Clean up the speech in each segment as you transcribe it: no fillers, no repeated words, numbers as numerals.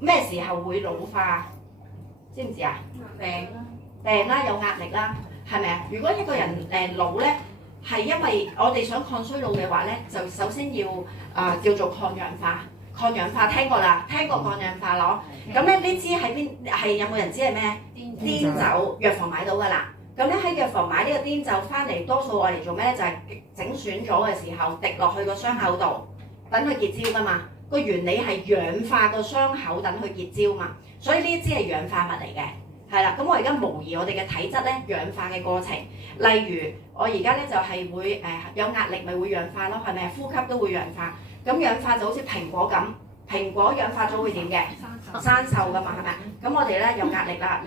咩時候會老化？知唔知啊？病啦，有壓力啦，係咪啊？如果一個人老咧，係因為我哋想抗衰老嘅話咧，就首先要叫做抗氧化。抗氧化聽過啦，聽過抗氧化咯。咁咧呢支喺邊？係有冇人知係咩？碘酒藥房買到㗎啦。咁咧喺藥房買呢個碘酒翻嚟，多數我嚟做咩咧？就係整損咗嘅時候滴落去個傷口度，等佢結焦㗎嘛。個原理係氧化個傷口，等佢結焦嘛。所以呢一支係氧化物嚟嘅。係啦，咁我而家模擬我哋嘅體質咧氧化嘅過程，例如我而家咧就係會有壓力咪會氧化咯，係咪？呼吸都會氧化，咁氧化就好似蘋果咁，蘋果氧化咗會點嘅？生鏽噶嘛，係咪？咁我哋咧有壓力啦，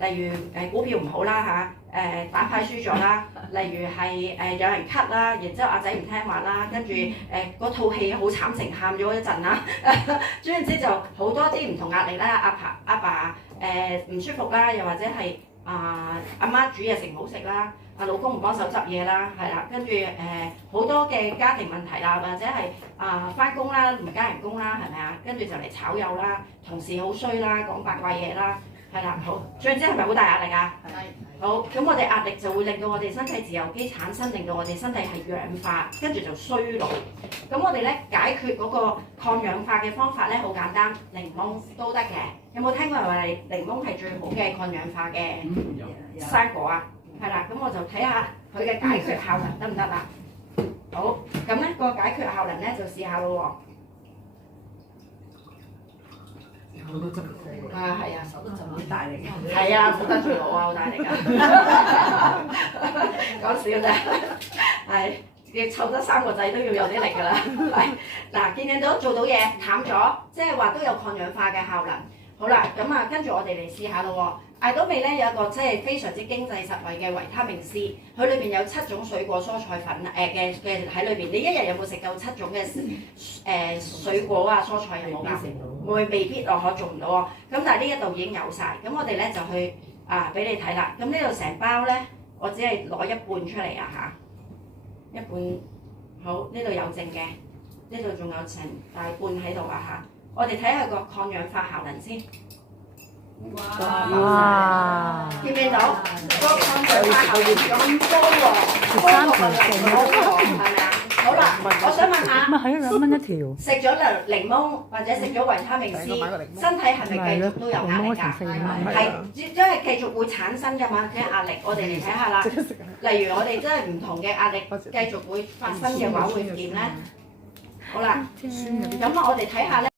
例如股票唔好啦嚇，打牌輸咗啦，例如係有人咳啦，然之後阿仔唔聽話啦，跟住嗰套戲好慘情喊咗一陣啦，總言之就好多啲唔同壓力啦，阿爸唔舒服啦，又或者係阿媽煮嘢食唔好食啦，阿老公唔幫手執嘢啦，係啦，跟住好多嘅家庭問題啦，或者係返工啦唔加人工啦，係咪啊？跟住就嚟炒魷啦，同事好衰啦，講八卦嘢啦，係啦，好，總言之係咪好大壓力啊？係。好，咁我哋壓力就會令到我哋身體自由基產生，令到我哋身體係氧化，跟住就衰老。咁我哋咧解決嗰個抗氧化嘅方法咧好簡單，檸檬都得嘅。有冇聽過人話檸檬係最好嘅抗氧化嘅生果啊？係啦，咁我就睇下佢嘅解決效能得唔得啦？好，咁咧個解決效能咧就試下咯喎。好多汁係啊，手都浸好大力嘅。係啊，好得罪我啊，好大力㗎。講笑啫，係要湊得3個仔都要有啲力㗎啦。係嗱，見到做到嘢淡咗，即係話都有抗氧化嘅效能。好啦，咁跟住我哋嚟試下咯喎。艾朵美咧有一個即係非常之經濟實惠嘅維他命 C， 佢裏邊有7種水果蔬菜粉嘅喺裏邊。你一日有冇食夠7種嘅水果啊蔬菜有冇㗎？未必咯，可做唔到喎。咁但係呢一度已經有晒，咁我哋咧就去俾你睇啦。咁呢度成包咧，我只係攞一半出嚟啊嚇，一半好，呢度有剩嘅，呢度仲有成大半喺度啊嚇。我哋睇下個抗氧化效能先。哇！見唔見到個抗氧化效能咁高喎？高過個檸檬喎，係咪啊？好啦，我想問下，咪係2蚊一條。食咗檸檬或者食咗維他命 C， 身體係咪繼續都有壓力㗎？係，因為繼續會產生㗎嘛嘅壓力。我哋嚟睇下啦。例如我哋真係唔同嘅壓力繼續會發生嘅話，會點咧？好啦，咁我哋睇下咧。